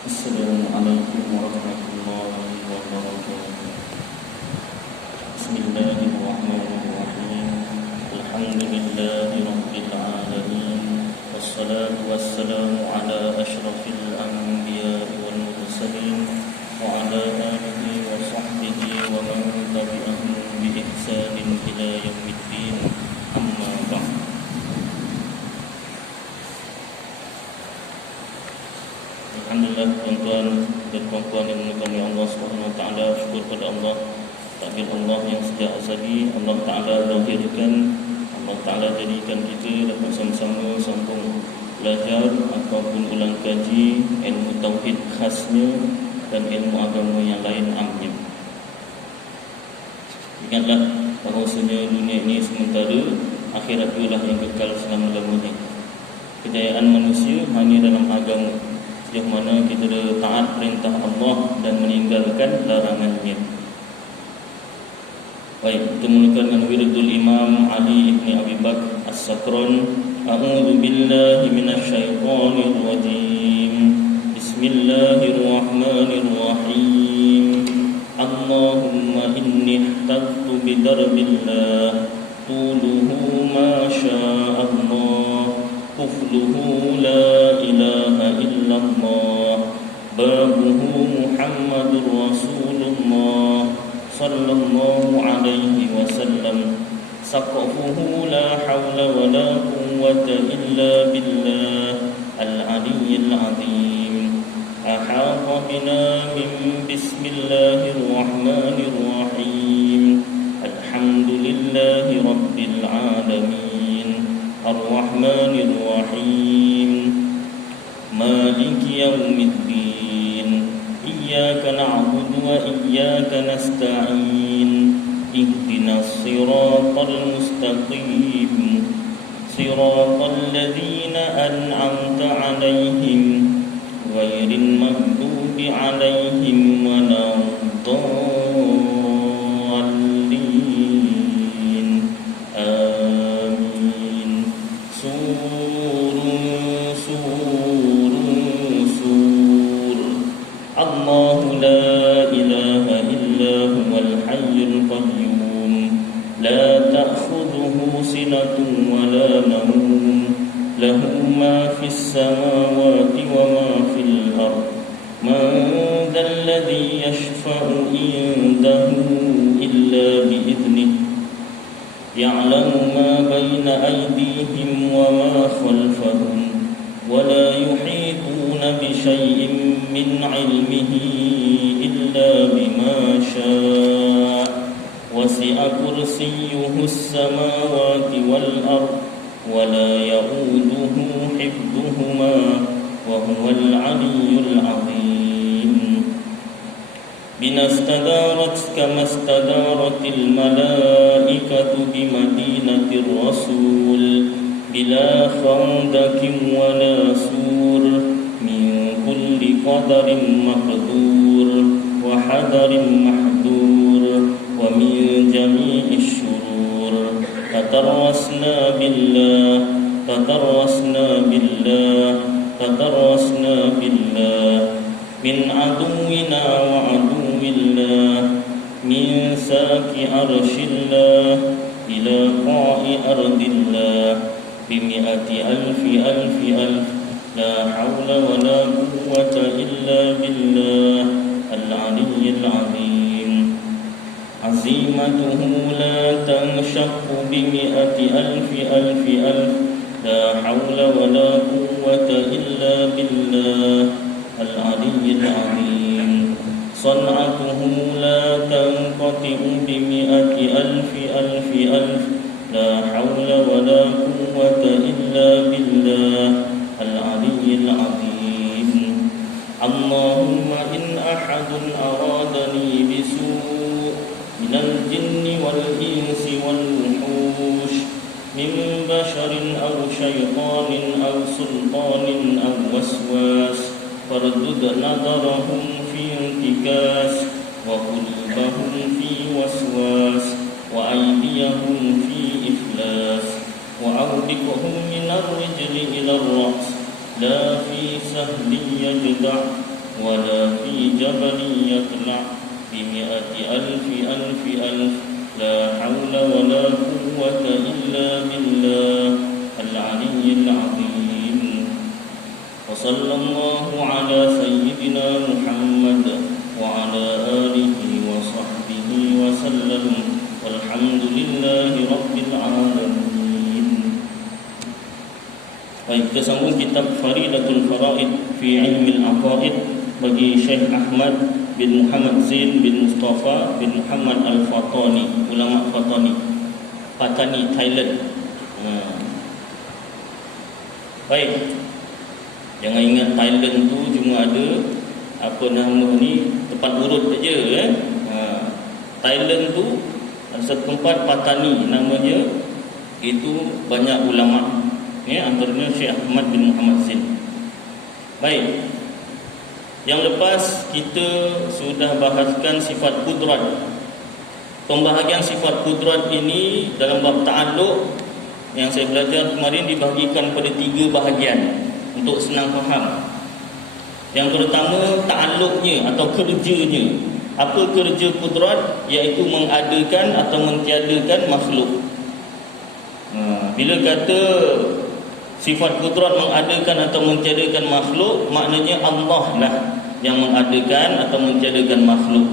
Assalamualaikum warahmatullahi wabarakatuh. Bismillahirrahmanirrahim. Alhamdulillahi rabbil alamin. Wassalatu wassalamu ala asyrafil anbiya'i wal mursalin wa ala alihi wa sahbihi wa man tabi'ahum bi ihsanin ila yaumiddin. Amma ba'd. Alhamdulillah tuan-tuan dan puan-puan yang dimuliakan oleh Allah Subhanahu wa taala, syukur pada Allah, takdir Allah yang sejak azali Allah taala zahirkan, Allah taala jadikan kita dapat sama-sama sambung belajar ataupun ulang kaji ilmu tauhid khasnya dan ilmu agama yang lain amnya. Ingatlah bahawasanya dunia ini sementara, akhirat itulah yang kekal selama-lamanya. Kejayaan manusia hanya dalam agama, sejauh mana kita taat perintah Allah dan meninggalkan larangannya. Baik, kita mulakan dengan wirdul Imam Ali ibn Abi Bakr As-Sakran. A'udzu billahi minasyaitonir rajim. Bismillahirrahmanirrahim. Allahumma inni ihtattu bidarbillah tuluhu ma syaa Allah kufluhu la ilaha illallah babuhu Muhammadur Rasulullah sallallahu alaihi wasallam saqafuhu la hawla wa la quwwata illa billah al-aliyyil azim ahata bina min bismillahirrahmanirrahim alhamdulillahi rabbil alamin الرحمن الرحيم مالك يوم الدين إياك نعبد وإياك نستعين اهدنا الصراط المستقيم صراط الذين أنعمت عليهم غير المغضوب عليهم ولا الضالين الله لا إله إلا هو الحي القيوم لا تأخذه سنة ولا نوم له ما في السماوات وما في الأرض من ذا الذي يشفع عنده إلا بإذنه يعلم ما بين أيديهم وما خلفهم ولا يحيطون بشيء من علمه إلا بما شاء وسع كرسيه السماوات والأرض ولا يؤوده حفظهما وهو العلي العظيم بنا استدارت كما استدارت الملائكة بمدينة الرسول بلا خندق ولا سور من كل قدر مقدور وحذر محذور ومن جميع الشرور تترسنا بالله من عدونا وعدو الله من ساك عرش الله إلى قاع أرض الله بمئة ألف لا حول ولا قوة إلا بالله العلي العظيم عزيمته لا تنشق بمئة ألف لا حول ولا قوة إلا بالله العلي العظيم صنعته لا تنقطع بمئة ألف لا حول ولا قوة إلا بالله العلي العظيم اللهم إن أحد أرادني بسوء من الجن والإنس والوحوش من بشر أو شيطان أو سلطان أو وسواس فاردد نظرهم في انتكاس وقلوبهم في وسواس وأيديهم في إفلاس وأوبقهم من الرجل إلى الرأس لا في سهل يجدع ولا في جبل يطلع بمئة ألف ألف ألف لا حول ولا قوة إلا بالله العلي العظيم وصلى الله على سيدنا محمد وعلى آله وصحبه وسلم والحمد لله رب العالمين. Baik, kita sambung kitab Faridatul Faraid fi Ilmi Al-Aqaid bagi Syekh Ahmad bin Muhammad Zain bin Mustafa bin Muhammad Al-Fatani, ulama Fatani, Patani, Thailand. Baik, jangan ingat Thailand tu cuma ada apa nama ni, tempat urut saja. Thailand tu ada satu tempat Patani namanya, itu banyak ulama. Antaranya Syekh Ahmad bin Muhammad Zain. Baik, yang lepas kita sudah bahaskan sifat kudrat. Pembahagian sifat kudrat ini dalam bab ta'alluq yang saya belajar kemarin dibahagikan pada 3 bahagian untuk senang faham. Yang pertama, ta'alluqnya atau kerjanya. Apa kerja kudrat? Iaitu mengadakan atau mentiadakan makhluk. Bila kata sifat kudrat mengadakan atau mentiadakan makhluk, maknanya Allah lah yang mengadakan atau mentiadakan makhluk.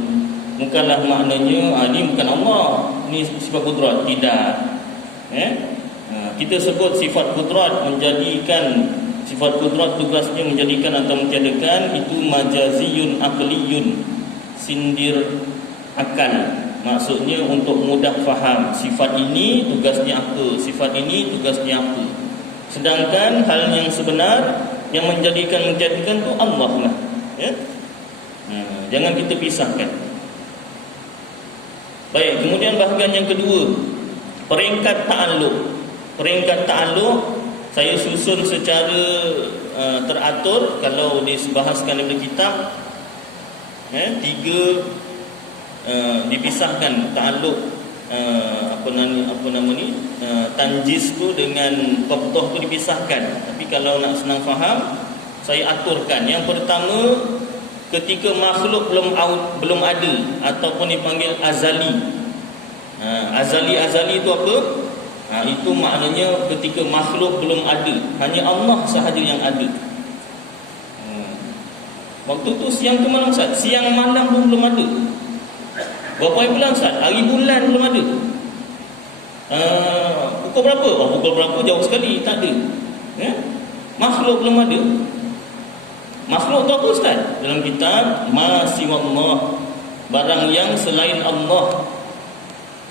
Bukanlah maknanya ni bukan Allah, ni sifat kudrat. Tidak. Kita sebut sifat kudrat menjadikan, sifat kudrat tugasnya menjadikan atau mentiadakan, itu majaziyun aqliyun, sindir akal. Maksudnya untuk mudah faham, sifat ini tugasnya apa, sifat ini tugasnya apa. Sedangkan hal yang sebenar yang menjadikan itu Allah lah. Jangan kita pisahkan. Baik, kemudian bahagian yang kedua, peringkat ta'alluq. Peringkat ta'alluq saya susun secara teratur. Kalau disebahaskan dalam kitab, 3 dipisahkan ta'alluq. Apa nama ni, tanjis tu dengan qabdah tu dipisahkan. Tapi kalau nak senang faham, saya aturkan. Yang pertama, ketika makhluk belum ada ataupun dipanggil azali. Azali itu apa? Itu maknanya ketika makhluk belum ada, hanya Allah sahaja yang ada. Waktu tu siang ke malam, Ustaz? Siang malam pun belum ada. Berapa bulan, Ustaz? Hari bulan belum ada. Pukul berapa? Pukul berapa jauh sekali, tak ada. Makhluk belum ada. Makhluk tu apa, Ustaz? Dalam kitab, ma siwallah, barang yang selain Allah.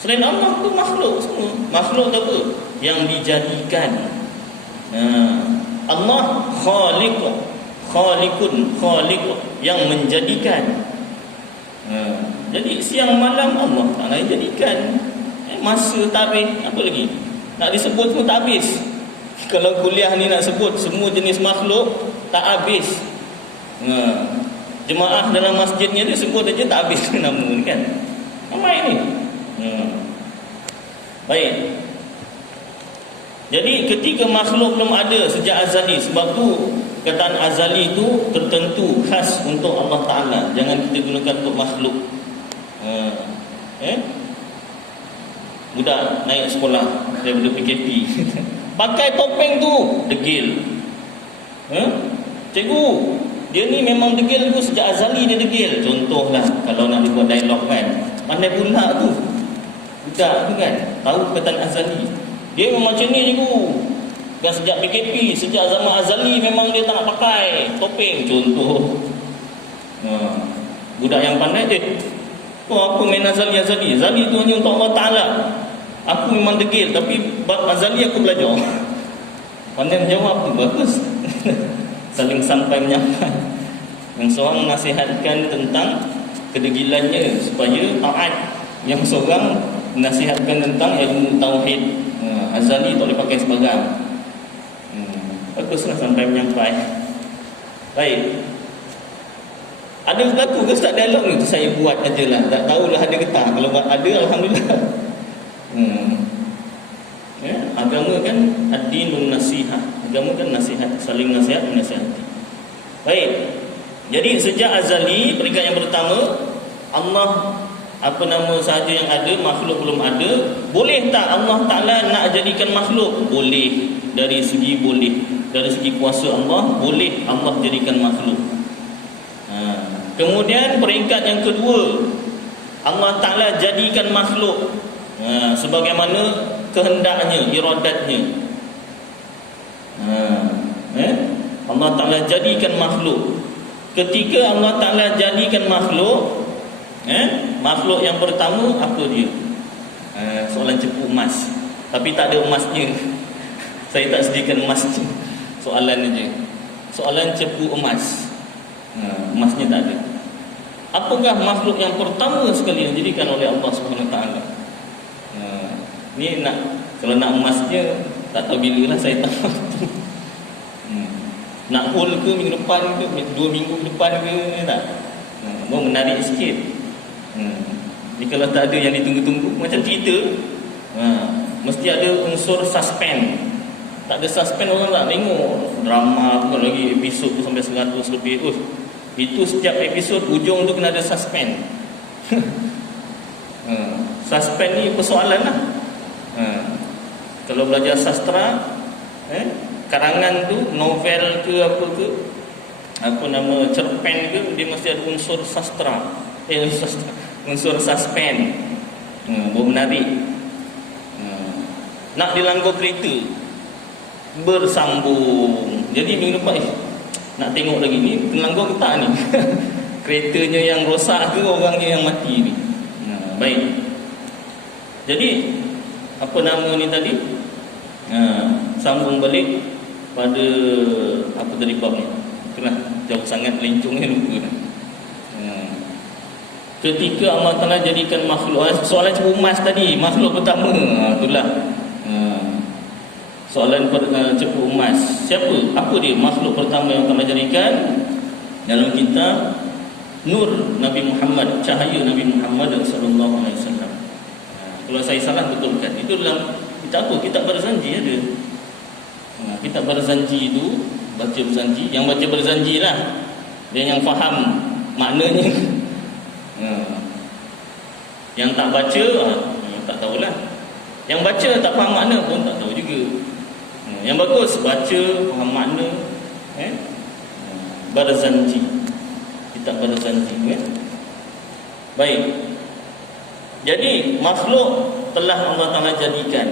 Selain Allah tu makhluk semua. Makhluk tu apa? Yang dijadikan. Allah khaliq, khaliqun, khaliq, yang menjadikan. Jadi siang malam Allah Ta'ala jadikan. Masa tak habis, apa lagi nak disebut pun tak habis. Kalau kuliah ni nak sebut semua jenis makhluk, tak habis. Jemaah dalam masjidnya dia sebut aja tak habis nama ni kan. Ramai ni. Baik. Jadi ketika makhluk belum ada sejak azali, sebab tu kataan azali itu tertentu khas untuk Allah Ta'ala. Jangan kita gunakan untuk makhluk. Budak naik sekolah daripada PKP pakai topeng tu, degil. Cikgu, dia ni memang degil tu, sejak azali dia degil. Contohlah, kalau nak dibuat dialog kan, pandai pula tu budak tu kan, tahu kataan azali. Dia memang macam ni cikgu. Dan sejak PKP, sejak zaman azali memang dia tak nak pakai topeng. Contoh. Budak yang pandai aku main azali. Azali tu hanya untuk Allah Ta'ala. Aku memang degil, tapi bab azali aku belajar. Pandai menjawab tu, bagus. Saling sampai menyampai. Yang seorang nasihatkan tentang kedegilannya supaya taat. Yang seorang nasihatkan tentang ilmu tauhid. Azali tak boleh pakai sebarang. Baguslah sampai menyampai. Baik. Ada berlaku ke Ustaz dialog ni? Tu saya buat ajalah. Tak tahulah ada ke tak. Kalau ada, alhamdulillah. Agama kan ad-dinun nasihah. Agama kan nasihat, saling nasihat, menasihati. Baik. Jadi sejak azali, peringkat yang pertama, Allah apa nama sahaja yang ada, makhluk belum ada. Boleh tak Allah Ta'ala nak jadikan makhluk? Boleh. Dari segi boleh. Dari segi kuasa Allah, boleh Allah jadikan makhluk. Kemudian peringkat yang kedua, Allah Ta'ala jadikan makhluk sebagaimana kehendaknya, iradatnya. Allah Ta'ala jadikan makhluk. Ketika Allah Ta'ala jadikan makhluk, makhluk yang pertama apa dia? Soalan cepu emas. Tapi tak ada emasnya. Saya tak sediakan emas. Soalan aja. Soalan cepu emas. Emasnya tak ada. Apakah makhluk yang pertama sekali yang dijadikan oleh Allah Subhanahu Wa Taala? Ni nak, kalau nak emasnya tak tahu bila lah, saya tak tahu. Nak hold ke minggu depan ke, 2 minggu depan ke, tak? Mau menarik sikit. Ni kalau tak ada yang ditunggu-tunggu, macam cerita, mesti ada unsur suspense. Tak ada suspense orang tak tengok drama tu, lagi episod tu sampai 100 lebih. Itu setiap episod ujung tu kena ada suspense. Suspense ni persoalan lah. Kalau belajar sastra, karangan tu, novel ke apa ke, apa nama, cerpen ke, dia mesti ada unsur sastra. Unsur suspense. Baru menarik. Nak dilanggar kereta, bersambung. Jadi minggu depan nak tengok lagi ni pelanggar ke tak ni. Keretanya yang rosak ke orangnya yang mati ni. Baik. Jadi apa nama ni tadi? Sambung balik pada apa tadi bab ni. Itulah jauh sangat melencongnya, lupa dah. Ketika Allah Ta'ala jadikan makhluk, soalan cepu emas tadi, makhluk pertama, itulah soalan cepu emas. Siapa? Apa dia makhluk pertama yang Allah jadikan? Dalam kitab Nur Nabi Muhammad, cahaya Nabi Muhammad sallallahu alaihi wasallam. Kalau saya salah betulkan. Itu dalam kitab apa? Kitab Barzanji ada. Kitab Barzanji itu baca Barzanji, yang baca Barzanji lah, dia yang faham maknanya. Yang tak baca tak tahulah. Yang baca tak faham makna pun tak tahu juga. Yang bagus baca, faham makna. Barzanji, kitab Barzanji. Baik. Jadi makhluk telah Allah Ta'ala jadikan.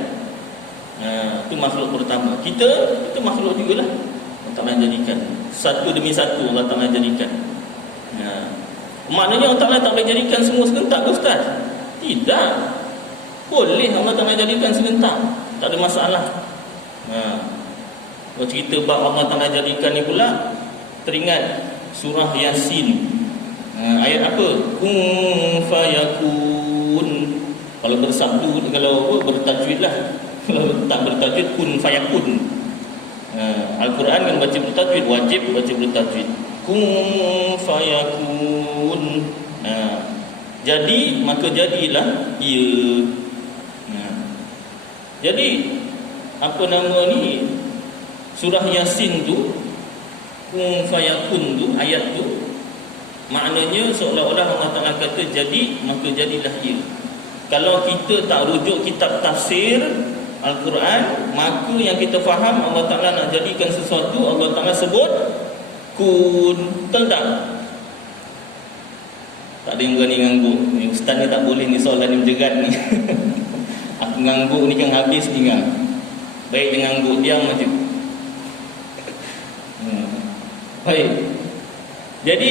Itu makhluk pertama. Kita itu makhluk jugalah, Allah Ta'ala jadikan. Satu demi satu Allah Ta'ala jadikan. Maknanya Allah Ta'ala tak boleh jadikan semua serentak, Ustaz? Tidak. Boleh Allah Ta'ala jadikan serentak, tak ada masalah. Kalau cerita bab Allah Ta'ala jadikan ni pula, teringat surah Yasin. Ayat apa? Kun fayakun. Kalau bersabdu, kalau bertajwid lah. Kalau tak bertajwid, kun fayakun. Al-Quran kan baca bertajwid, wajib baca bertajwid. Kun fayakun. Jadi, maka jadilah ia. Jadi apa nama ni, surah Yasin tu, kun fayakun tu, ayat tu, maknanya seolah-olah Allah Ta'ala kata jadi, maka jadilah ia. Kalau kita tak rujuk kitab tafsir Al-Quran, maka yang kita faham Allah Ta'ala nak jadikan sesuatu, Allah Ta'ala sebut kun. Betul tak? Tak ada yang berani ngangguk. Ni ustaz ni tak boleh ni, soalan ni menjerat ni. Aku ngangguk ni kan habis tinggal. Baik dengan ngangguk, diam macam. Baik. Jadi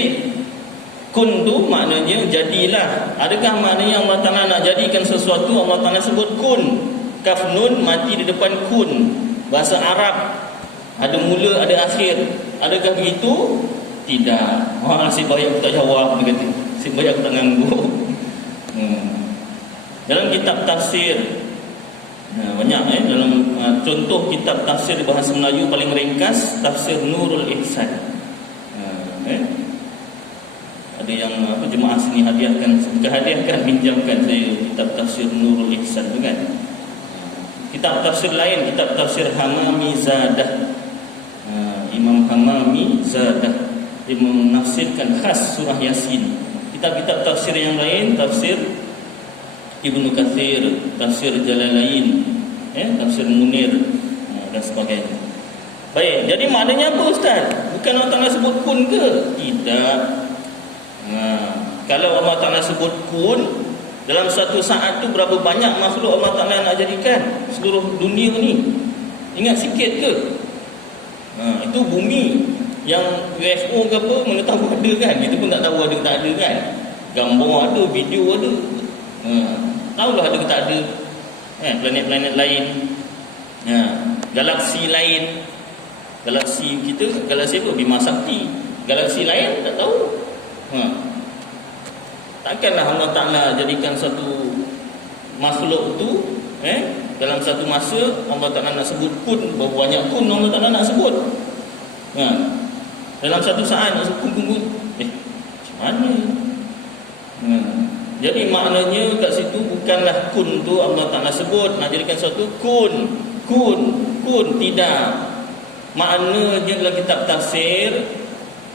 kun tu maknanya jadilah. Adakah maknanya Allah Ta'ala nak jadikan sesuatu, Allah Ta'ala sebut kun? Kaf nun mati di depan kun. Bahasa Arab ada mula ada akhir. Adakah begitu? Tidak. Nasib baik aku tak jawab, dia kata. Nasib baik aku tak ngangguk. Dalam kitab tafsir banyak dalam contoh kitab tafsir bahasa Melayu paling ringkas, tafsir Nurul Ihsan. Ada yang jemaah sini hadiahkan, pinjamkan saya kitab tafsir Nurul Ihsan tu kan. Kitab tafsir lain, kitab tafsir Hamami Zadah, Imam Hamami Zadah, dia menafsirkan khas surah Yasin. Kitab-kitab tafsir yang lain, tafsir Ibnu Katsir, tafsir Jalalain, tafsir Munir dan sebagainya. Baik, jadi maknanya apa Ustaz? Bukan Allah Ta'ala sebut kun ke? Tidak. Kalau Allah Ta'ala sebut kun, dalam satu saat tu berapa banyak makhluk Allah Ta'ala nak jadikan seluruh dunia ni? Ingat sikit ke? Itu bumi yang UFO ke apa, mana tahu ada kan? Kita pun tak tahu ada ke tak ada kan? Gambar ada, video ada. Tahulah ada ke tak ada. Planet-planet lain. Galaksi lain. Galaksi kita, galaksi apa? Bima Sakti. Galaksi lain tak tahu. Takkanlah Allah Ta'ala jadikan satu makhluk tu dalam satu masa Allah Ta'ala nak sebut kun, berapa banyak kun Allah Ta'ala nak sebut. Dalam satu saat nak sebut kun. Macam mana? Jadi maknanya kat situ bukanlah kun tu Allah Ta'ala sebut nak jadikan satu kun. Tidak. Maknanya dalam kitab tafsir,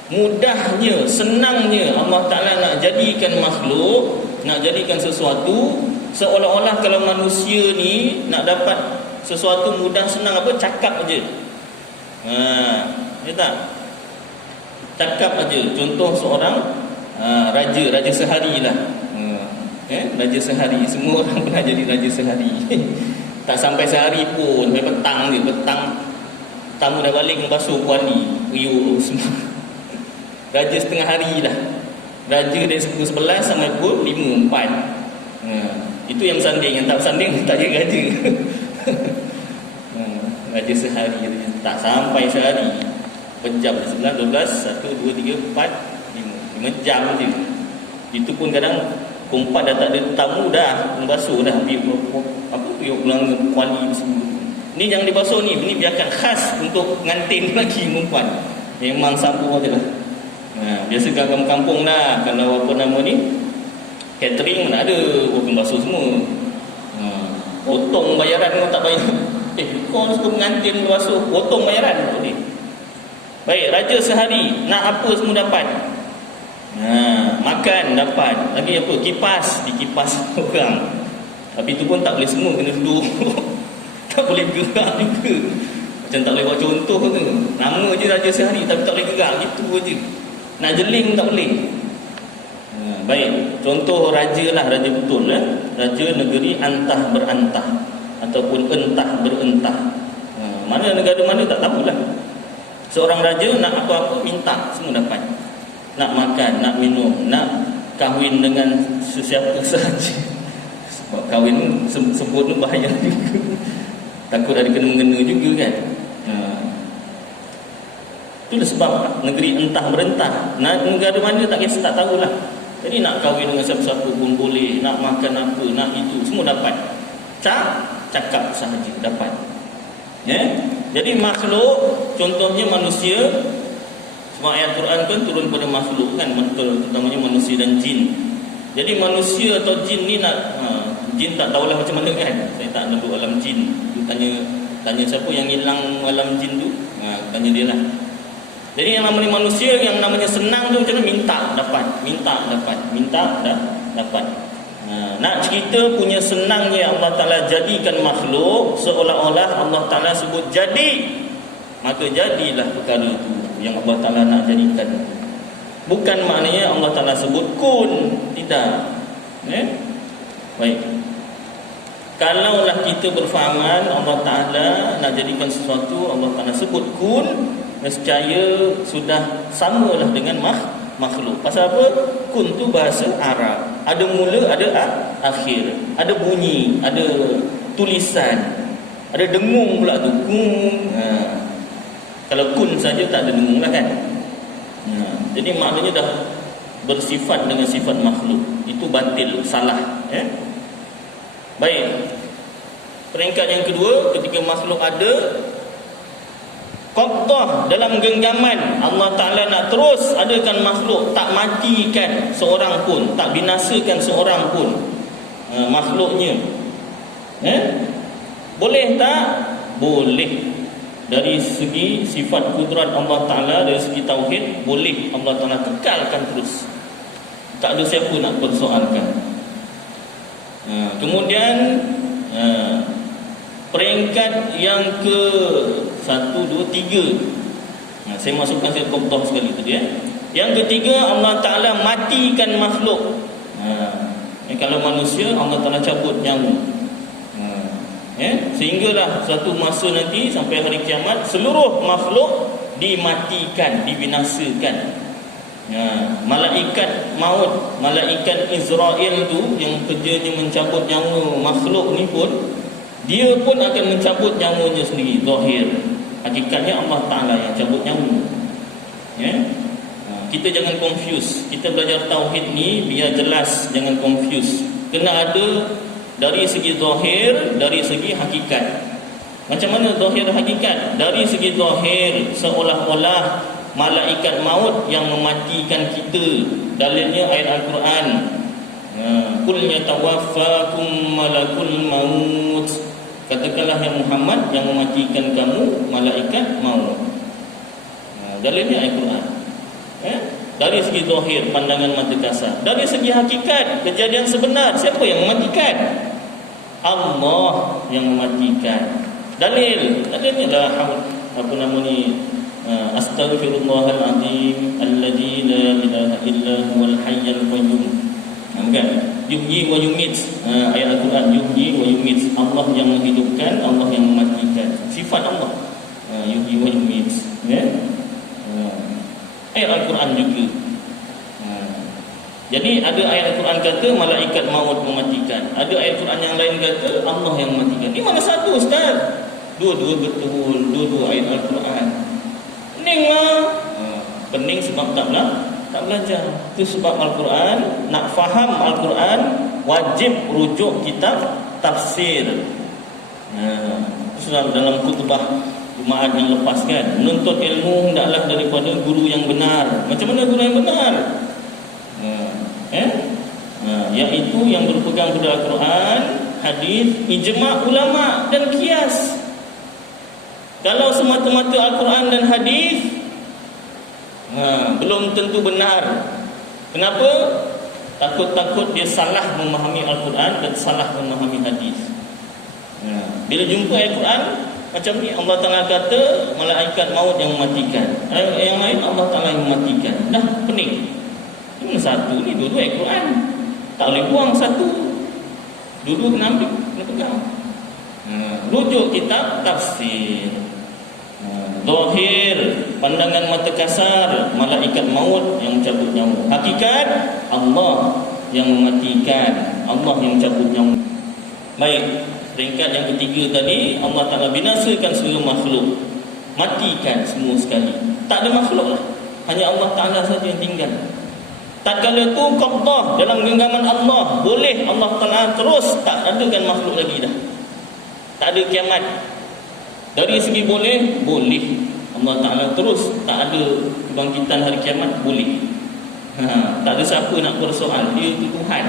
mudahnya, senangnya Allah Ta'ala nak jadikan makhluk, nak jadikan sesuatu, seolah-olah kalau manusia ni nak dapat sesuatu mudah senang apa? Cakap aja. Ya tak? Cakap aja. Contoh seorang raja sehari lah. Raja sehari. Semua orang pernah jadi raja sehari. Tak sampai sehari pun, sampai petang je. Petang tamu dah balik membasuh kuali, riuh semua. Raja setengah hari dah. Raja dari pukul 11 sampai pukul 5, 4. Itu yang sanding. Yang tak sanding tak jadi raja. Raja sehari. Tak sampai sehari. Pejam 9, 12, 1, 2, 3, 4, 5 jam je. Itu pun kadang pukul 4 dah tak ada tamu dah. Membasuh dah. Piuk ulang kuali semua. Ni jangan dibasuh ni. Ini biarkan khas untuk ngantin lagi perempuan. Memang sapu je lah. Biasa kampung-kampung lah. Kalau apa nama ni, catering mana ada orang basuh semua. Potong bayaran kau tak bayar. Kau suka mengantin basuh, potong bayaran tu ni. Baik, raja sehari nak apa semua dapat. Makan dapat. Lagi apa? Kipas, dikipas orang. Tapi tu pun tak boleh semua, kena duduk. Tak boleh gerak juga. Macam tak boleh buat contoh ke. Nama je raja sehari tapi tak boleh gerak, gitu je. Nak jeling tak boleh. Baik, contoh raja lah, raja betul Raja negeri antah berantah ataupun entah berentah. Mana negara mana tak tahulah. Seorang raja nak apa-apa minta semua dapat. Nak makan, nak minum, nak kahwin dengan sesiapa sahaja. Sebab kahwin sebut tu bahaya juga. Takut ada kena-mengena juga kan. Itulah sebab negeri entah berentah. Negara mana tak kisah, tak tahulah. Jadi nak kahwin dengan siapa-siapa pun boleh. Nak makan apa, nak itu, semua dapat. Cakap sahaja dapat. Jadi makhluk, contohnya manusia. Sebab ayat Quran kan turun pada makhluk kan, terutamanya manusia dan jin. Jadi manusia atau jin ni nak jin tak tahulah macam mana kan. Saya tak duduk alam jin. Tanya siapa yang hilang alam jin tu, tanya dia lah. Jadi yang namanya manusia, yang namanya senang tu macam mana? Minta dapat. Nak cerita punya senangnya Allah Ta'ala jadikan makhluk, seolah-olah Allah Ta'ala sebut jadi, maka jadilah perkara itu yang Allah Ta'ala nak jadikan. Bukan maknanya Allah Ta'ala sebut kun. Tidak. Baik. Kalaulah kita berfahaman Allah Ta'ala nak jadikan sesuatu, Allah Ta'ala sebut kun, nescaya sudah samalah dengan makhluk. Pasal apa? Kun tu bahasa Arab. Ada mula, ada akhir. Ada bunyi, ada tulisan. Ada dengung pula tu. Kun. Kalau kun saja tak ada dengung lah kan. Jadi maknanya dah bersifat dengan sifat makhluk. Itu batil, salah. Baik. Peringkat yang kedua, ketika makhluk ada, qabdah, dalam genggaman Allah Ta'ala nak terus adakan makhluk, tak matikan seorang pun, tak binasakan seorang pun makhluknya. Boleh tak? Boleh. dari segi sifat kudrat Allah Ta'ala, dari segi tauhid, boleh Allah Ta'ala kekalkan terus. Tak ada siapa nak persoalkan. Kemudian peringkat yang ke 1, 2, 3, saya masukkan saya koptoh sekali tadi ya. Yang ketiga, Allah Ta'ala matikan makhluk. Kalau manusia, Allah Ta'ala cabut nyawa. Sehinggalah suatu masa nanti sampai hari kiamat, seluruh makhluk dimatikan, dibinasakan. Malaikat maut, malaikat Israel tu yang kerjanya mencabut nyawa makhluk ni pun, dia pun akan mencabut nyawanya sendiri. Zahir, hakikatnya Allah Ta'ala yang cabut nyawa. Kita jangan confuse. Kita belajar tauhid ni biar jelas, jangan confuse. Kena ada dari segi zahir, dari segi hakikat. Macam mana zahir hakikat? Dari segi zahir, seolah-olah malaikat maut yang mematikan kita. Dalilnya ayat Al-Quran, Qul yatawaffakum malakul maut. Katakanlah ya Muhammad, yang mematikan kamu malaikat maut. Dalilnya ayat Al-Quran. Dari segi zahir, pandangan mata kasar. Dari segi hakikat, kejadian sebenar, siapa yang mematikan? Allah yang mematikan. Dalilnya lah apa nama ni, astaghfirullahalazim alladzi la ilaha illa huwal hayyul qayyum. Bukan? Yuhyi wa yumit. Ayat Al-Quran, yuhyi wa yumit. Allah yang menghidupkan, Allah yang mematikan. Sifat Allah. Yuhyi wa yumit. Ayat Al-Quran juga. Jadi ada ayat Al-Quran kata malaikat maut mematikan. Ada ayat Al-Quran yang lain kata Allah yang mematikan. Ini mana satu, Ustaz? Dua-dua betul. Dua-dua ayat Al-Quran. Pening lah. Pening sebab tak belajar. Itu sebab Al-Quran, nak faham Al-Quran, wajib rujuk kitab tafsir. Itu dalam khutbah Jumaat yang lepas kan, menuntut ilmu hendaklah daripada guru yang benar. Macam mana guru yang benar? Iaitu yang berpegang pada Al-Quran, hadis, ijma' ulama dan qiyas. Kalau semata-mata Al-Quran dan hadis, belum tentu benar. Kenapa? Takut-takut dia salah memahami Al-Quran dan salah memahami hadis. Bila jumpa Al-Quran macam ni, Allah Ta'ala kata malaikat maut yang mematikan, yang lain Allah Ta'ala yang mematikan. Dah pening. Ini satu ni, dua-dua Al-Quran. Tak boleh buang satu. Dua-dua kena ambil, kena pegang. Rujuk kitab tafsir. Zahir, pandangan mata kasar, malaikat maut yang mencabut nyawa. Hakikat, Allah yang mematikan, Allah yang mencabut nyawa. Baik, peringkat yang ketiga tadi, Allah Ta'ala binasakan seluruh makhluk, matikan semua sekali. Tak ada makhluk lah, hanya Allah Ta'ala saja yang tinggal. Tak kala tu qabdah, dalam genggaman Allah, boleh Allah Ta'ala terus tak adakan makhluk lagi dah. Tak ada kiamat. Dari segi boleh Allah Ta'ala terus tak ada kebangkitan hari kiamat, boleh. Tak ada siapa nak bersoal, dia itu Tuhan.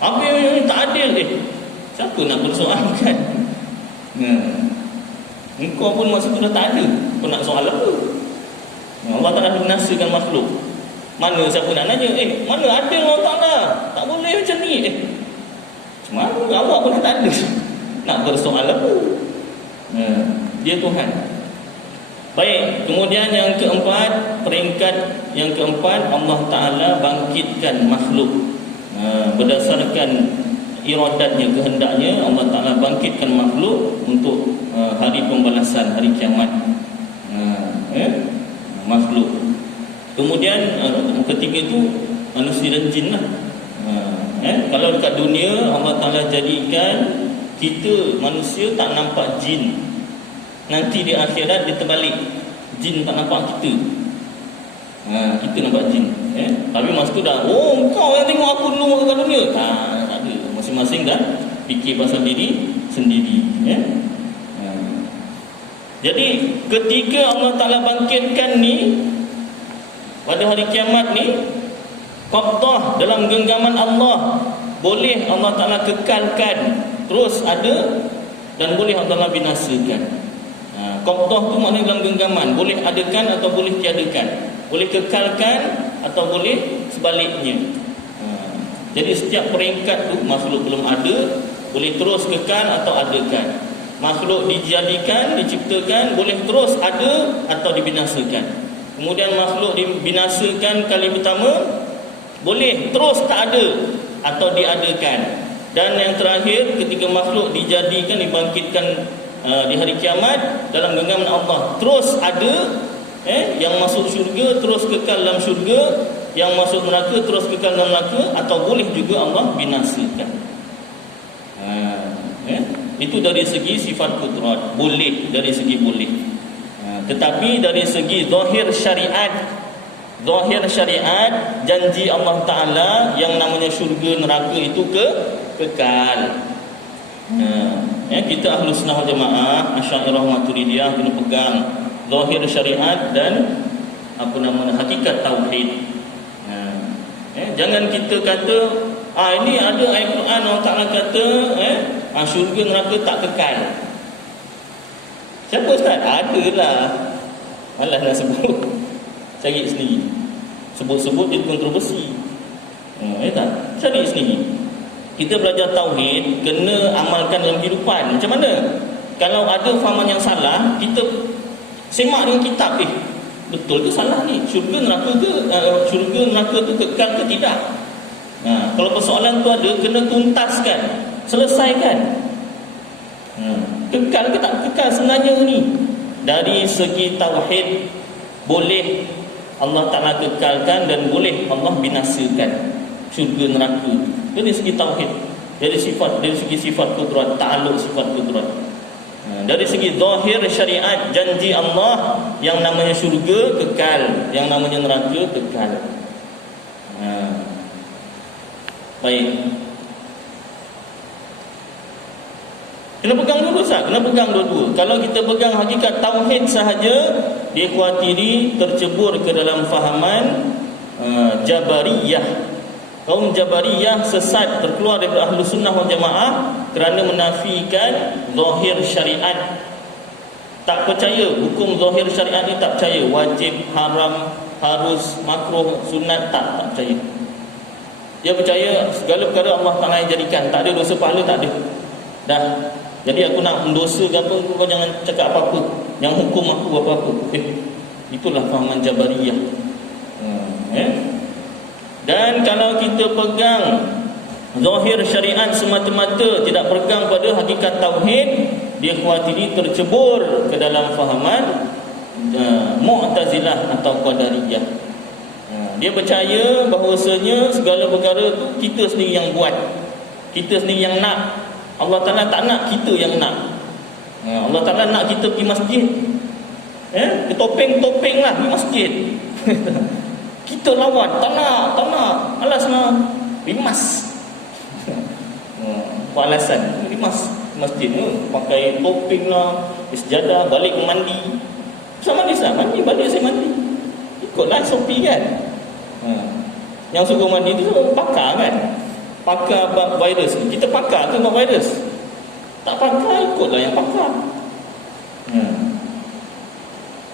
Apa yang tak adil siapa nak bersoalkan? Engkau pun masa tu dah tak ada, kau nak soal apa? Allah Ta'ala binasakan makhluk. Mana siapa nak nanya, mana adil Allah Ta'ala? Tak boleh macam ni. Cuma awak pun dah tak ada, nak bersoal apa? Dia Tuhan. Baik, kemudian yang keempat, peringkat yang keempat, Allah Ta'ala bangkitkan makhluk. Berdasarkan iradatnya, kehendaknya, Allah Ta'ala bangkitkan makhluk untuk hari pembalasan, hari kiamat. Makhluk. Kemudian ketiga itu manusia dan jin lah. Kalau dekat dunia Allah Ta'ala jadikan kita manusia tak nampak jin. Nanti di akhirat dia terbalik, jin tak nampak kita. Kita nampak jin. Tapi masa tu dah, kau yang tengok aku dulu kat dunia. Tak ada. Masing-masing dah fikir pasal diri sendiri. Jadi ketika Allah Ta'ala bangkitkan ni pada hari kiamat ni, qabdah dalam genggaman Allah, boleh Allah Ta'ala kekalkan terus ada dan boleh Allah binasakan. Qabdah tu maknanya dalam genggaman, boleh adakan atau boleh tiadakan, boleh kekalkan atau boleh sebaliknya. Jadi setiap peringkat tu makhluk belum ada boleh terus kekal atau adakan. Makhluk dijadikan, diciptakan, boleh terus ada atau dibinasakan. Kemudian makhluk dibinasakan kali pertama, boleh terus tak ada atau diadakan. Dan yang terakhir, ketika makhluk dijadikan, dibangkitkan di hari kiamat dalam genggaman Allah, terus ada, yang masuk syurga terus kekal dalam syurga, yang masuk neraka terus kekal dalam neraka, atau boleh juga Allah binasakan. Itu dari segi sifat kudrat, boleh, dari segi boleh. Tetapi dari segi zahir syariat, janji Allah Ta'ala yang namanya syurga neraka itu kekal. Kita Ahlus Sunnah wal Jamaah, Asy'ariyah Maturidiyah kena pegang zahir syariat dan hakikat tauhid. Jangan kita kata ini ada ayat Quran Allah Ta'ala kata syurga neraka tak kekal. Siapa Ustaz? Adalah. Malas nak sebut. Cari sendiri. Sebut-sebut dia kontroversi. Tak? Cari sendiri. Kita belajar tauhid, kena amalkan dalam kehidupan. Macam mana? Kalau ada fahaman yang salah, kita semak dengan kitab. Betul ke salah ni? Syurga neraka tu kekal ke tidak? Kalau persoalan tu ada, kena tuntaskan, selesaikan. Kekal ke tak kekal sebenarnya ni? Dari segi tauhid, boleh Allah Ta'ala kekalkan dan boleh Allah binasakan syurga neraka. Dari segi tauhid, dari segi sifat kudrat, ta'alluq sifat kudrat. Dari segi zahir syariat, janji Allah yang namanya syurga kekal, yang namanya neraka kekal. Baik. Kena pegang dulu Ustaz, kena pegang dua-dua. Kalau kita pegang hakikat tauhid sahaja, dikhawatiri tercebur ke dalam fahaman Jabariyah. Kaum Jabariyah sesat, terkeluar daripada Ahlus Sunnah wal Jamaah kerana menafikan zahir syariat. Tak percaya hukum zahir syariat ni, tak percaya wajib, haram, harus, makruh, sunat, tak percaya. Dia percaya segala perkara Allah Ta'ala yang jadikan, tak ada dosa pahala, tak ada. Dah. Jadi aku nak mendosa ke apa, kau jangan cakap apa-apa, jangan hukum aku apa-apa. Itulah fahaman Jabariyah. Dan kalau kita pegang zahir syariat semata-mata, tidak pegang pada hakikat tauhid, dia khawatiri tercebur ke dalam fahaman Mu'tazilah atau Qadariyah. Dia percaya bahawasanya segala perkara tu kita sendiri yang buat, kita sendiri yang nak. Allah Ta'ala tak nak kita yang nak. Allah Ta'ala nak kita pergi masjid, topeng-topeng lah pergi masjid. Kita lawan, tak nak. Alas nak rimas. Apa alasan? Rimas masjid tu pakai topeng lah, sejadah, balik mandi. Sama mandi sah, mandi balik saya mandi. Ikutlah SOP kan. Yang suruh mandi tu pakar kan. Pakar virus. Kita pakar tu virus. Tak pakar, ikutlah yang pakar.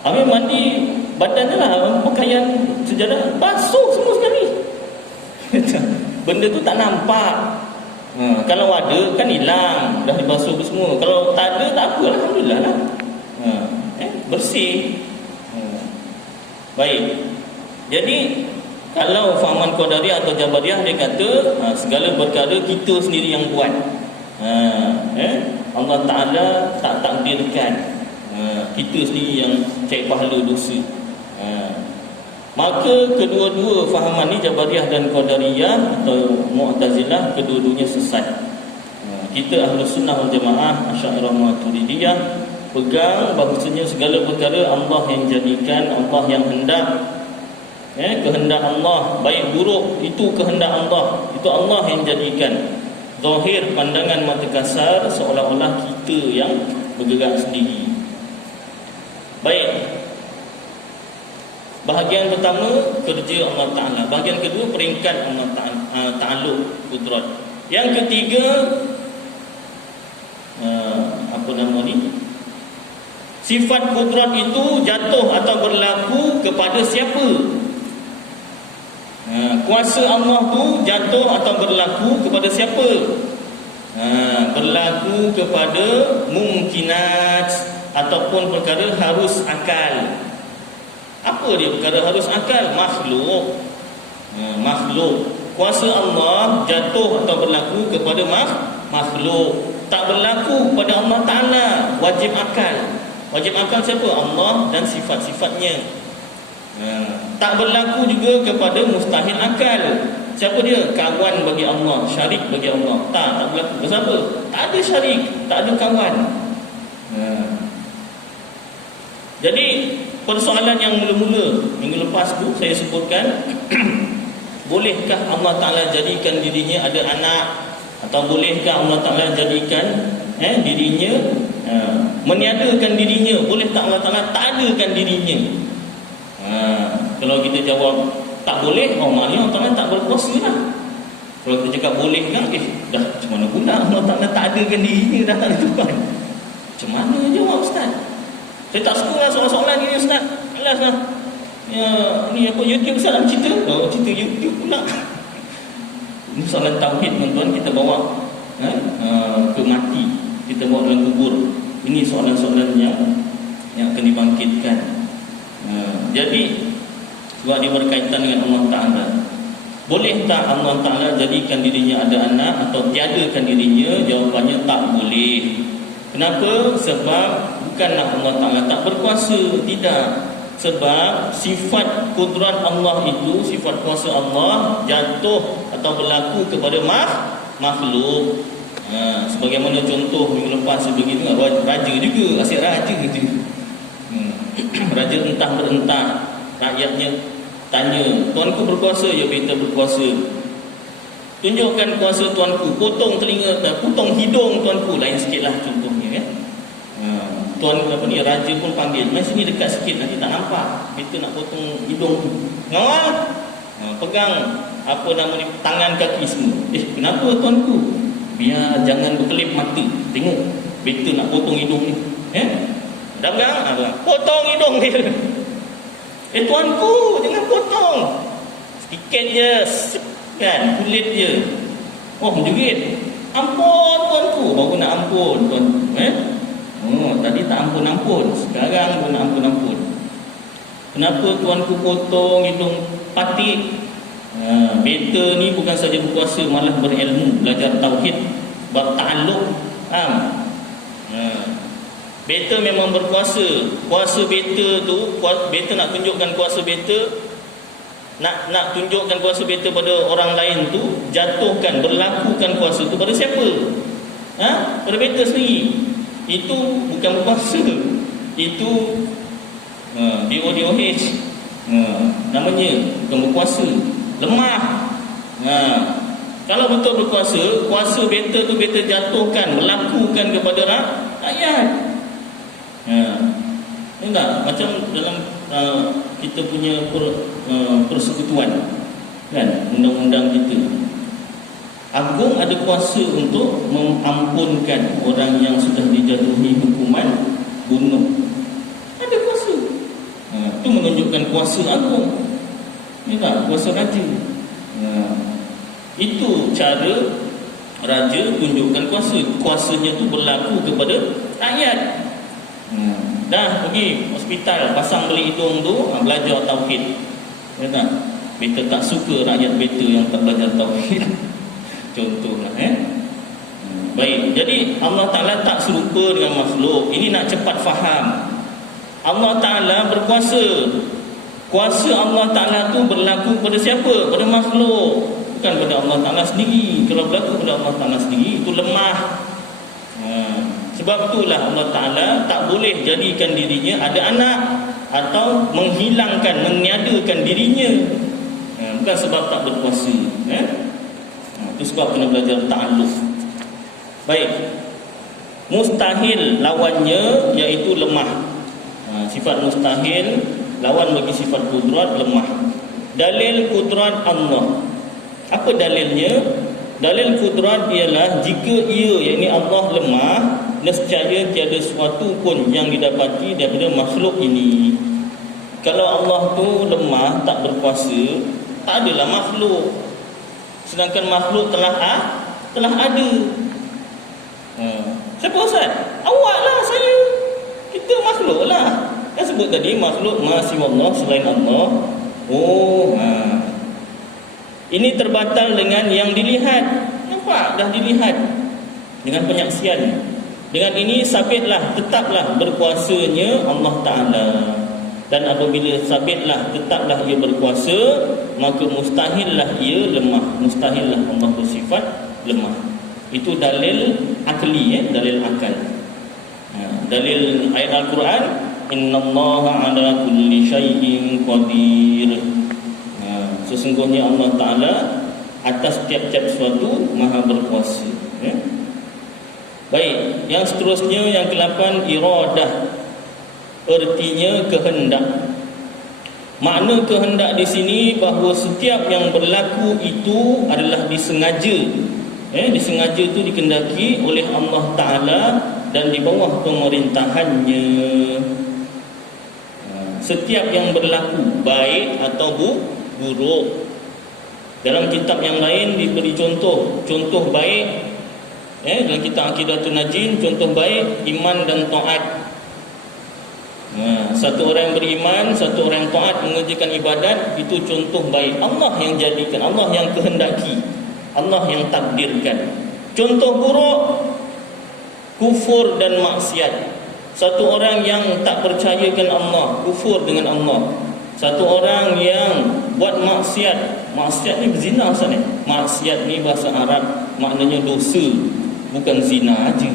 Habis mandi badannya lah, pakaian sejadah basuh semua sekali. Benda tu tak nampak. Kalau ada kan hilang, dah dibasuh semua. Kalau tak ada, tak apa, alhamdulillah lah. Bersih. Baik. Jadi kalau fahaman Qadariyah atau Jabariyah, dia kata segala perkara kita sendiri yang buat. Allah Ta'ala tak takdirkan. Kita sendiri yang cari pahala dosa. Maka kedua-dua fahaman ni, Jabariyah dan Qadariyah atau Mu'tazilah, kedua-duanya sesat. Kita Ahlus Sunnah wal Jamaah, Asy'ariyah Maturidiyah, pegang bahawasanya segala perkara Allah yang jadikan, Allah yang hendak. Kehendak Allah, baik buruk itu kehendak Allah, itu Allah yang jadikan. Zahir pandangan mata kasar seolah-olah kita yang bergerak sendiri. Baik. Bahagian pertama, kerja Allah Ta'ala. Bahagian kedua, peringkat Allah Ta'ala, ta'alluq kudrat. Yang ketiga, nama ni, sifat kudrat itu jatuh atau berlaku kepada siapa? Kuasa Allah tu jatuh atau berlaku kepada siapa? Berlaku kepada mungkinat ataupun perkara harus akal. Apa dia perkara harus akal? Makhluk. Makhluk. Kuasa Allah jatuh atau berlaku kepada makhluk. Tak berlaku pada Allah Ta'ala. Wajib akal. Wajib akal siapa? Allah dan sifat-sifatnya. Tak berlaku juga kepada mustahil akal. Siapa dia? Kawan bagi Allah, syarik bagi Allah. Tak berlaku. Kenapa? Tak ada syarik, tak ada kawan. Jadi persoalan yang mula-mula minggu lepas tu saya sebutkan, bolehkah Allah Ta'ala jadikan dirinya ada anak, atau bolehkah Allah Ta'ala jadikan dirinya meniadakan dirinya? Boleh tak Allah Ta'ala tak adakan dirinya? Kalau kita jawab tak boleh, maknanya Allah Ta'ala tak berkuasa lah. Kalau kita cakap boleh kan, dah macam mana pula Allah Ta'ala tak adakan dirinya, dah tak ada Tuhan. Macam mana jawab Ustaz? Saya tak suka lah soalan-soalan ni Ustaz. Alas lah. Ni apa YouTube Ustaz nak cerita? Cerita YouTube pula. Ini soalan tauhid tuan-tuan, kita bawa ke mati, kita bawa dalam kubur. Ini soalan-soalan yang akan dibangkitkan. Jadi sebab dia berkaitan dengan Allah Ta'ala, boleh tak Allah Ta'ala jadikan dirinya ada anak atau tiadakan dirinya? Jawapannya tak boleh. Kenapa? Sebab bukanlah Allah Ta'ala tak berkuasa. Tidak. Sebab sifat kudrat Allah itu, sifat kuasa Allah jatuh atau berlaku kepada makhluk. Sebagaimana contoh minggu lepas begitu, raja juga, asyik raja je. Raja entah berentah, rakyatnya tanya, tuanku berkuasa? Ya, kita berkuasa. Tunjukkan kuasa tuanku. Potong telinga, potong hidung tuanku. Lain sikitlah contohnya kan. Tuan apa ni, raja pun panggil, mai sini dekat sikit, nanti tak nampak. Kita nak potong hidung tu. Ngawal. Pegang apa nama ni, tangan kaki semua. Kenapa tuanku? Biar jangan berkelip mata. Tengok, kita nak potong hidung ni. Dah pegang? Potong hidung dia. Tuanku, jangan potong. Sikit je, kan, kulit je. Oh, menjerit. Ampun tuanku. Baru nak ampun tuan. Tadi tak ampun-ampun, sekarang pun nak ampun-ampun. Kenapa tuanku potong hidung patik? Beta ni bukan saja berkuasa, malah berilmu, belajar tauhid, bab ta'alluq. Beta memang berkuasa. Kuasa beta tu, beta nak tunjukkan kuasa beta, nak tunjukkan kuasa beta pada orang lain tu, jatuhkan, berlakukan kuasa tu pada siapa? Pada beta sendiri. Itu bukan berkuasa. Itu DODOH namanya, bukan berkuasa, lemah. Kalau betul berkuasa, kuasa beta tu beta jatuhkan, melakukan kepada rakyat. Enggak, macam dalam kita punya persekutuan kan, undang-undang kita. Agung ada kuasa untuk mengampunkan orang yang sudah dijatuhi hukuman bunuh. Ada kuasa. Itu menunjukkan kuasa agung. Ini tak? Kuasa raja. Itu cara raja tunjukkan kuasa. Kuasanya tu berlaku kepada rakyat. Dah pergi hospital, pasang beli hidung tu, belajar tauhid. Ya tak? Beta tak suka rakyat beta yang tak belajar tauhid. Contohlah. Baik, jadi Allah Ta'ala tak serupa dengan makhluk. Ini nak cepat faham. Allah Ta'ala berkuasa. Kuasa Allah Ta'ala tu berlaku pada siapa? Pada makhluk, bukan pada Allah Ta'ala sendiri. Kalau berlaku pada Allah Ta'ala sendiri, itu lemah. Sebab itulah Allah Ta'ala tak boleh jadikan dirinya ada anak, atau menghilangkan, meniadakan dirinya. Bukan sebab tak berkuasa. Itu sebab kena belajar ta'alluq. Baik. Mustahil lawannya iaitu lemah. Sifat mustahil lawan bagi sifat kudrat, lemah. Dalil kudrat Allah. Apa dalilnya? Dalil kudrat ialah jika ia, yakni Allah, lemah, nescaya tiada sesuatu pun yang didapati daripada makhluk ini. Kalau Allah tu lemah, tak berkuasa, tak adalah makhluk. Sedangkan makhluk telah ada. Siapa Ustaz? Awak lah, saya. Kita makhluk lah. Kan sebut tadi makhluk masih Allah selain Allah. Ini terbatal dengan yang dilihat. Nampak dah dilihat dengan penyaksian. Dengan ini sabitlah, tetaplah berkuasanya Allah Ta'ala. Dan apabila sabitlah, tetaplah ia berkuasa, maka mustahillah ia lemah. Mustahillah Allah bersifat lemah. Itu dalil akli, dalil akal. Dalil ayat Al-Quran, innallaha ala kulli syai'in qadir. Sesungguhnya Allah Ta'ala atas tiap-tiap sesuatu maha berkuasa. Baik, yang seterusnya, yang ke-8, iradah. Ertinya kehendak. Makna kehendak di sini bahawa setiap yang berlaku itu adalah disengaja. Disengaja itu dikendaki oleh Allah Ta'ala dan di bawah pemerintahannya. Setiap yang berlaku, baik atau buruk. Dalam kitab yang lain diberi contoh baik. Dalam kitab Aqidatul Najin, contoh baik iman dan taat. Satu orang yang beriman, satu orang yang taat mengerjakan ibadat, itu contoh baik. Allah yang jadikan, Allah yang kehendaki, Allah yang takdirkan. Contoh buruk, kufur dan maksiat. Satu orang yang tak percayakan Allah, kufur dengan Allah. Satu orang yang buat maksiat. Maksiat ni berzina Ustaz ni. Maksiat ni bahasa Arab maknanya dosa, bukan zina aja.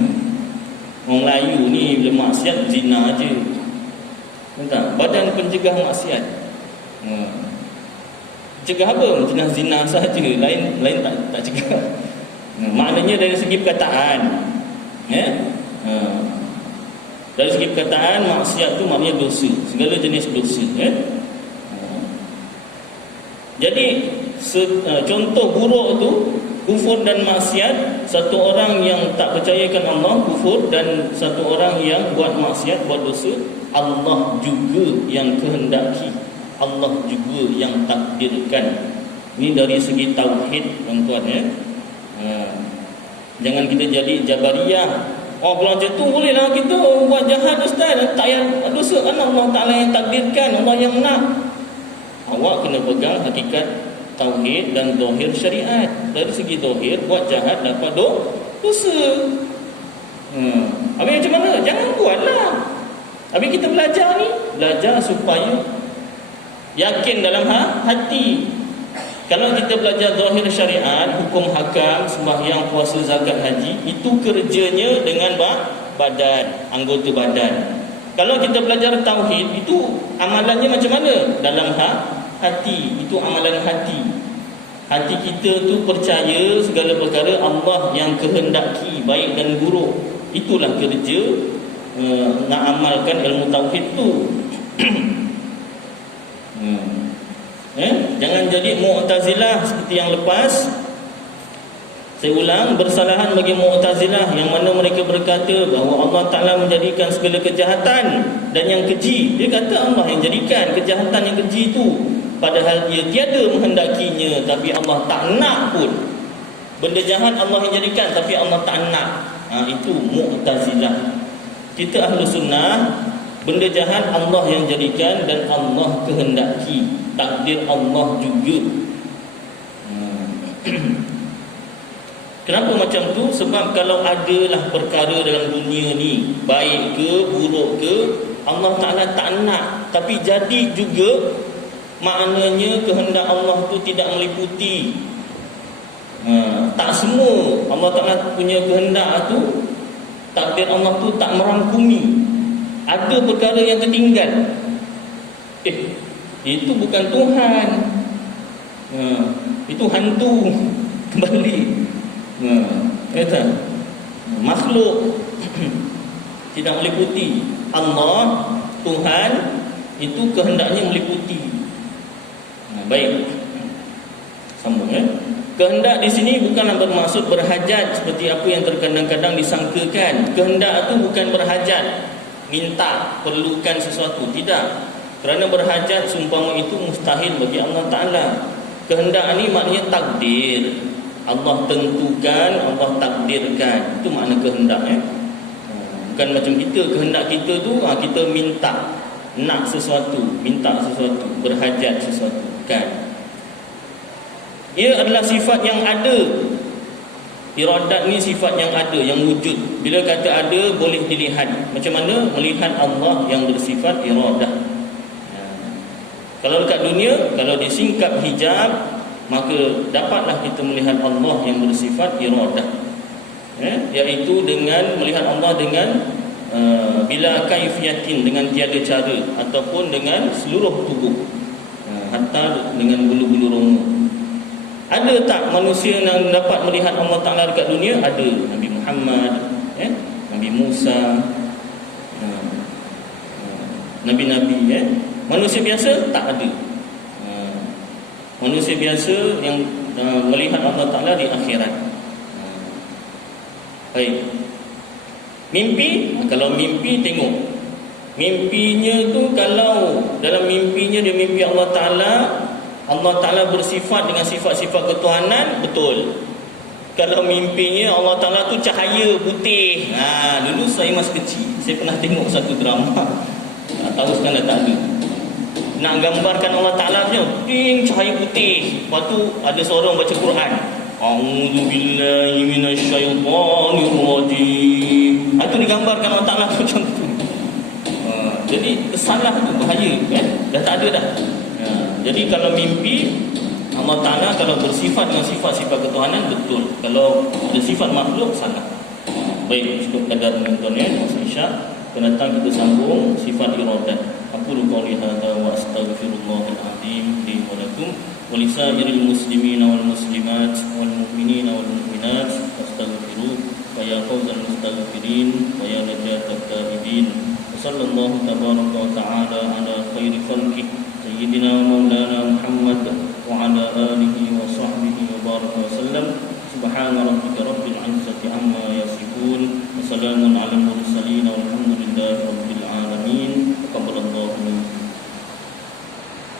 Orang Melayu ni bila maksiat zina aja. Entah, Badan Pencegah Maksiat. Cegah apa? Cegah zina sahaja, lain tak cegah. Maknanya dari segi perkataan. Dari segi perkataan, maksiat tu maknanya dosa, segala jenis dosa. Jadi contoh buruk tu kufur dan maksiat. Satu orang yang tak percayakan Allah kufur, dan satu orang yang buat maksiat, buat dosa, Allah juga yang kehendaki, Allah juga yang takdirkan. Ini dari segi tauhid, tuan-tuan ya. Jangan kita jadi Jabariyah. Kalau macam tu bolehlah kita buat jahat Ustaz, tak payah dosa, kan Allah Ta'ala yang takdirkan, Allah yang nak. Awak kena pegang hakikat tauhid dan zahir syariat. Dari segi zahir, buat jahat dapat dosa. Habis macam mana? Jangan buatlah. Habis kita belajar supaya yakin dalam hati. Kalau kita belajar zahir syariat, hukum hakam, sembahyang, puasa, zakat, haji, itu kerjanya dengan badan, anggota badan. Kalau kita belajar tauhid, itu amalannya macam mana? Dalam hati, itu amalan hati. Hati kita tu percaya segala perkara Allah yang kehendaki, baik dan buruk. Itulah kerja nak amalkan ilmu tauhid tu. Jangan jadi Mu'tazilah seperti yang lepas. Saya ulang, bersalahan bagi Mu'tazilah yang mana mereka berkata bahawa Allah Ta'ala menjadikan segala kejahatan dan yang keji. Dia kata Allah yang jadikan kejahatan yang keji itu, padahal dia tiada menghendakinya, tapi Allah tak nak pun. Benda jahat Allah yang jadikan, tapi Allah tak nak. Itu Mu'tazilah. Kita Ahlu Sunnah, benda jahat Allah yang jadikan dan Allah kehendaki, takdir Allah juga. Kenapa macam tu? Sebab kalau adalah perkara dalam dunia ni, baik ke buruk ke, Allah Ta'ala tak nak, tapi jadi juga, maknanya kehendak Allah tu tidak meliputi. Tak semua Allah Ta'ala punya kehendak tu, takdir Allah tu tak merangkumi. Ada perkara yang tertinggal. Itu bukan Tuhan. Itu hantu kembali. Kata makhluk tidak meliputi. Allah, Tuhan, itu kehendaknya meliputi. Baik, sambung Kehendak di sini bukanlah bermaksud berhajat seperti apa yang terkadang-kadang disangkakan. Kehendak itu bukan berhajat, minta, perlukan sesuatu. Tidak. Kerana berhajat seumpama itu mustahil bagi Allah Ta'ala. Kehendak ini maknanya takdir. Allah tentukan, Allah takdirkan. Itu makna kehendak. Bukan macam kita. Kehendak kita tu kita minta, nak sesuatu, minta sesuatu, berhajat sesuatu. Bukan. Ia adalah sifat yang ada. Iradat ni sifat yang ada, yang wujud. Bila kata ada, boleh dilihat. Macam mana? Melihat Allah yang bersifat iradah. Kalau dekat dunia, kalau disingkap hijab, maka dapatlah kita melihat Allah yang bersifat iradah. Iaitu dengan melihat Allah dengan bila kaifiyatin, dengan tiada cara, ataupun dengan seluruh tubuh, hatta dengan bulu-bulu roma. Ada tak manusia yang dapat melihat Allah Ta'ala dekat dunia? Ada. Nabi Muhammad, Nabi Musa, Nabi-Nabi. Manusia biasa tak ada. Manusia biasa yang melihat Allah Ta'ala di akhirat. Baik. Mimpi, kalau mimpi tengok. Mimpinya tu, kalau dalam mimpinya dia mimpi Allah Ta'ala, Allah Ta'ala bersifat dengan sifat-sifat ketuhanan, betul. Kalau mimpinya Allah Ta'ala tu cahaya putih. Dulu saya masih kecil, saya pernah tengok satu drama, tak tahu sekarang dah tak ada. Nak gambarkan Allah Ta'ala punya cahaya putih. Lepas tu ada seorang baca Quran, A'udzubillahi minasyaitanirrajim. Itu digambarkan Allah Ta'ala macam tu. Jadi kesalah tu bahaya, kan? Dah tak ada dah. Jadi kalau mimpi Allah Ta'ala, kalau bersifat dengan sifat-sifat ketuhanan, betul. Kalau ada sifat makhluk, salah. Baik, cukup kadar menontonnya. Masa Isyak akan datang kita sambung sifat iradat. Aku qouli hadza wa astaghfirullahal azim li wa lakum wa lisairil muslimina wal muslimat wal mu'minina wal mu'minat fastaghfiru fa ya fawzal mustaghfirin wa ya najatat taibin. Sallallahu tabaraka wa ta'ala ala khairi khalqih sayyidina